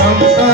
Santa.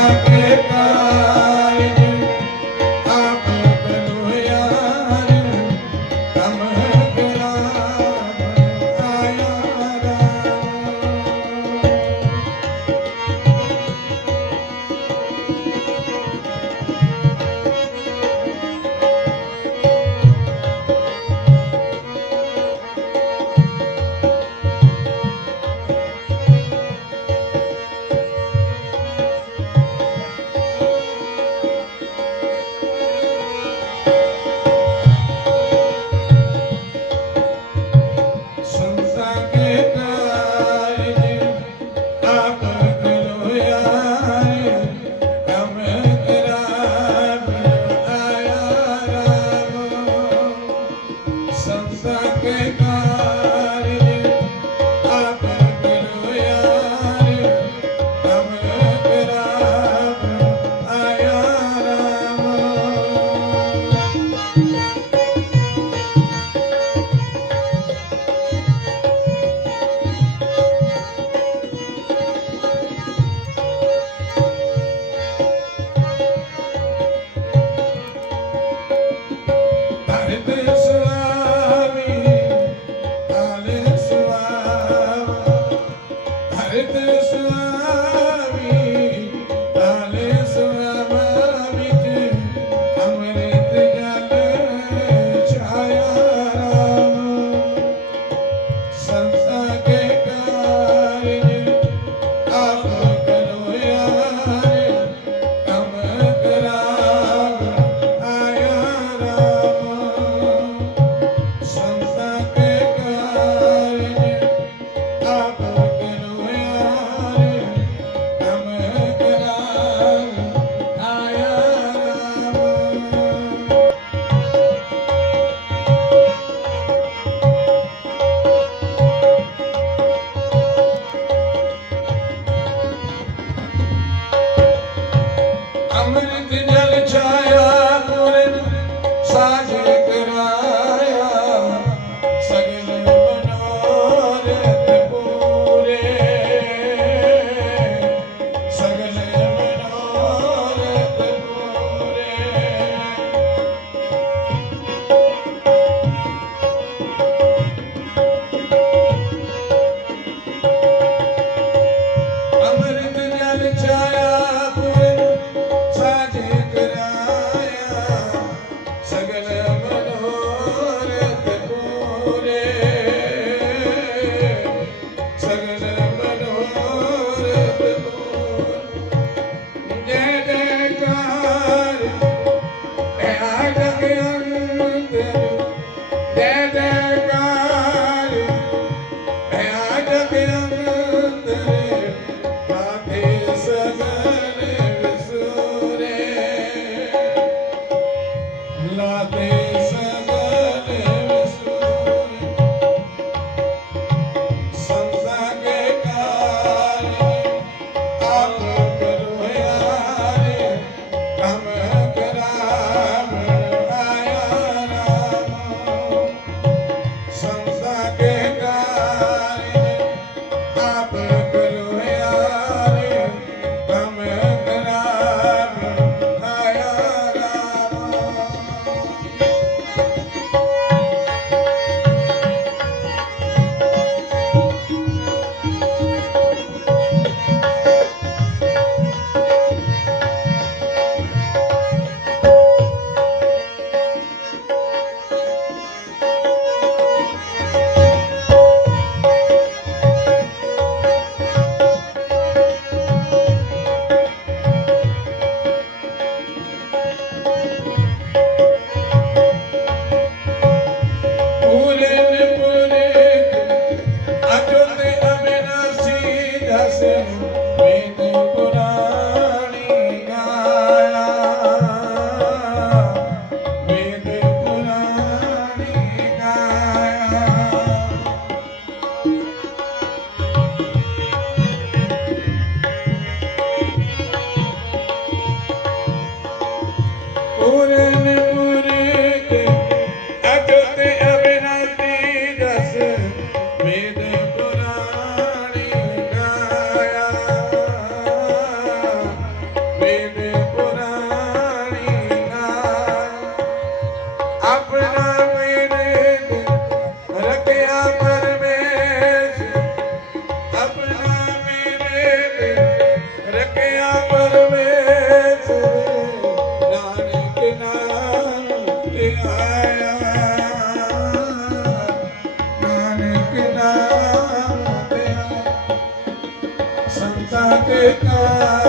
ਕੇ ਕਾ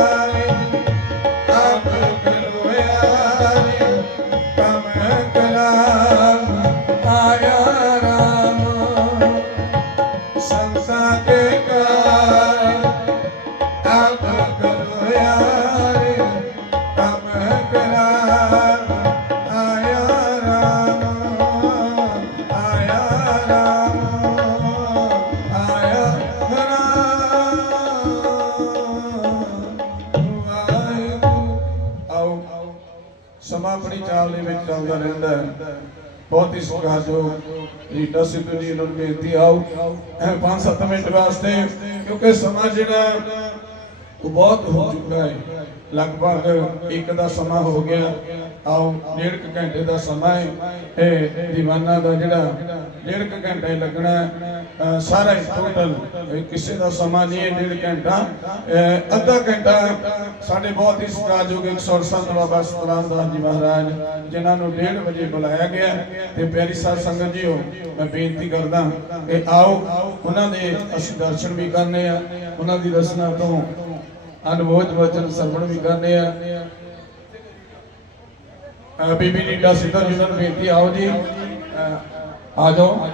ਸਮਾਂ ਆਪਣੀ ਚਾਲ ਦੇ ਵਿੱਚ ਚੱਲਦਾ ਰਹਿੰਦਾ ਹੈ। ਬਹੁਤ ਹੀ ਸਤਿਕਾਰਯੋਗ ਰੀਟਾ ਸਿੱਧੂ ਜੀ ਨੂੰ ਬੇਨਤੀ ਆਓ। 5-7 ਮਿੰਟ ਵਾਸਤੇ, ਕਿਉਂਕਿ ਸਮਾਂ ਜਿਹੜਾ ਉਹ ਬਹੁਤ ਹੋ ਚੁੱਕਾ ਹੈ। ਲਗਭਗ ਇੱਕ ਦਾ ਸਮਾਂ ਹੋ ਗਿਆ। ਆਓ, ਡੇਢ ਕੁ ਘੰਟੇ ਦਾ ਸਮਾਂ ਹੈ। ਇਹ ਦੀਵਾਨਾ ਦਾ ਜਿਹੜਾ ਡੇਢ ਕੁ ਘੰਟਾ ਲੱਗਣਾ ਸਾਰਾ ਟੋਟਲ ਕਿਸੇ ਦਾ ਸਮਾਂ ਨਹੀਂ ਹੈ ਡੇਢ ਘੰਟਾ। ਅੱਧਾ ਘੰਟਾ ਸਾਡੇ ਬਹੁਤ ਹੀ ਸਤਿਕਾਰਯੋਗ ਇੱਕ ਸੁਰ ਸੰਤ ਬਾਬਾ ਸਤਨਾਮ ਦਾਸ ਜੀ ਮਹਾਰਾਜ, ਜਿਨ੍ਹਾਂ ਨੂੰ 1:30 ਵਜੇ ਬੁਲਾਇਆ ਗਿਆ ਤੇ ਪਿਆਰੀ ਸਾਧ ਸੰਗਤ ਜੀਓ, ਮੈਂ ਬੇਨਤੀ ਕਰਦਾ ਕਿ ਆਓ, ਉਹਨਾਂ ਦੇ ਅਸੀਂ ਦਰਸ਼ਨ ਵੀ ਕਰਨੇ ਆ। ਉਹਨਾਂ ਦੀ ਰਸਨਾ ਤੋਂ ਅਨਮੋਜ ਵਚਨ ਸਰਵਣ ਵੀ ਕਰਨੇ ਆ। ਅਹ ਬੀਬੀ ਨੀਡਾ ਸਿੱਧਾ ਜੀ ਨੂੰ ਬੇਨਤੀ ਆਓ ਜੀ। ਅਹ ਆ ਜਾਓ।